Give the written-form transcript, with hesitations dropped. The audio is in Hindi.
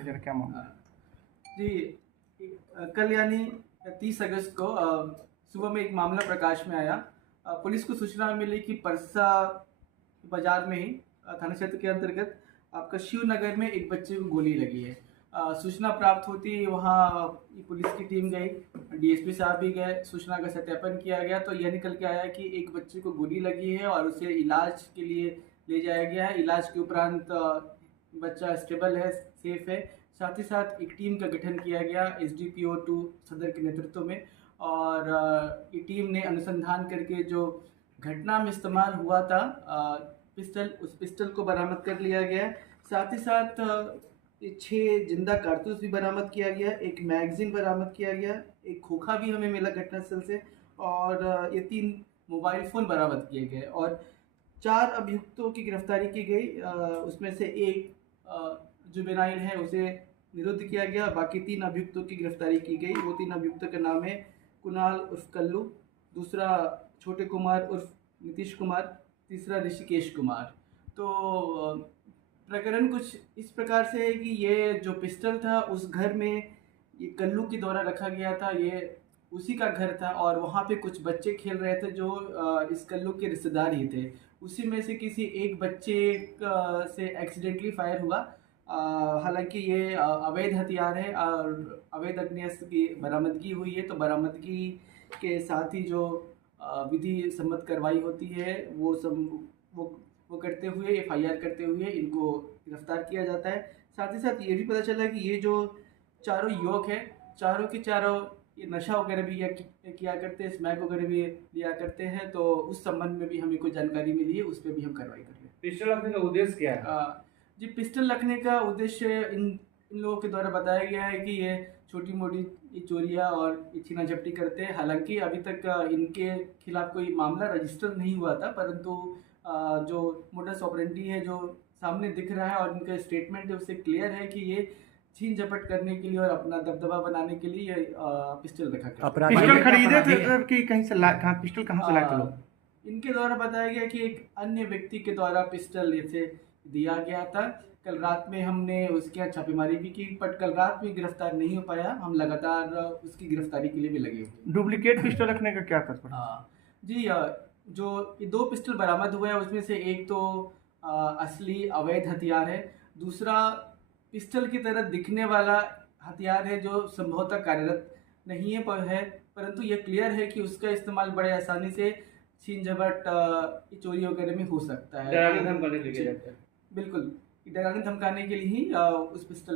जरा क्या मामला है? जी, कल यानी 30 अगस्त को सुबह में एक मामला प्रकाश में आया। पुलिस को सूचना मिली कि परसा बाजार में ही थाना क्षेत्र के अंतर्गत आपका शिवनगर में एक बच्चे को गोली लगी है। सूचना प्राप्त होती ही वहाँ पुलिस की टीम गई, डीएसपी साहब भी गए, सूचना का सत्यापन किया गया तो यह निकल के आया कि एक बच्चे को गोली लगी है और उसे इलाज के लिए ले जाया गया है। इलाज के उपरांत बच्चा स्टेबल है, सेफ है। साथ ही साथ एक टीम का गठन किया गया एसडीपीओ 2 सदर के नेतृत्व में, और ये टीम ने अनुसंधान करके जो घटना में इस्तेमाल हुआ था पिस्टल, उस पिस्टल को बरामद कर लिया गया। साथ ही साथ 6 जिंदा कारतूस भी बरामद किया गया, एक मैगजीन बरामद किया गया, एक खोखा भी हमें मिला घटनास्थल से, और ये 3 मोबाइल फ़ोन बरामद किए गए और 4 अभियुक्तों की गिरफ्तारी की गई। उसमें से एक जुवेनाइल है, उसे निरुद्ध किया गया। बाकी 3 अभियुक्तों की गिरफ्तारी की गई। वो 3 अभियुक्तों का नाम है कुणाल उर्फ कल्लू, दूसरा छोटे कुमार उर्फ नीतीश कुमार, तीसरा ऋषिकेश कुमार। तो प्रकरण कुछ इस प्रकार से है कि ये जो पिस्टल था उस घर में ये कल्लू के द्वारा रखा गया था, ये उसी का घर था और वहाँ पे कुछ बच्चे खेल रहे थे जो इस कल्लू के रिश्तेदार ही थे। उसी में से किसी एक बच्चे से एक्सीडेंटली फायर हुआ। हालांकि ये अवैध हथियार है और अवैध अग्नेयास्त्र की बरामदगी हुई है, तो बरामदगी के साथ ही जो विधि सम्मत कार्रवाई होती है वो वो करते हुए एफआईआर करते हुए इनको गिरफ्तार किया जाता है। साथ ही साथ ये भी पता चला कि ये जो चारों युवक हैं, चारों के चारों ये नशा वगैरह भी किया करते हैं, स्मैक वगैरह भी लिया करते हैं, तो उस संबंध में भी हमें कोई जानकारी मिली है, उस पर भी हम कार्रवाई कर रहे हैं। पिस्टल रखने का उद्देश्य क्या है? जी, पिस्टल रखने का उद्देश्य इन लोगों के द्वारा बताया गया है कि ये छोटी मोटी चोरियाँ और छीना झपटी करते हैं। हालांकि अभी तक इनके खिलाफ कोई मामला रजिस्टर नहीं हुआ था, परंतु जो मोडस ऑपरेंडी है जो सामने दिख रहा है और इनका स्टेटमेंट है उससे क्लियर है कि ये छीन झपट करने के लिए और अपना दबदबा बनाने के लिए ये पिस्टल रखा गया। पिस्टल खरीदे थे सर कि कहीं से पिस्टल कहाँ से लाए थे लोग? इनके द्वारा बताया गया कि एक अन्य व्यक्ति के द्वारा पिस्टल इसे दिया गया था। कल रात में हमने उसके यहाँ छापेमारी भी की, बट कल रात में गिरफ्तार नहीं हो पाया। हम लगातार उसकी गिरफ्तारी के लिए भी लगे हुए। डुप्लीकेट पिस्टल रखने का क्या तात्पर्य? जी, जो ये 2 पिस्टल बरामद हुए हैं उसमें से एक तो असली अवैध हथियार है, दूसरा पिस्टल की तरह दिखने वाला हथियार है जो संभवतः कार्यरत नहीं है परंतु यह क्लियर है कि उसका इस्तेमाल बड़े आसानी से छीन झपट चोरी वगैरह में हो सकता है। डराने धमकाने के लिए किया जाता है। बिल्कुल, डराने धमकाने के लिए ही उस पिस्टल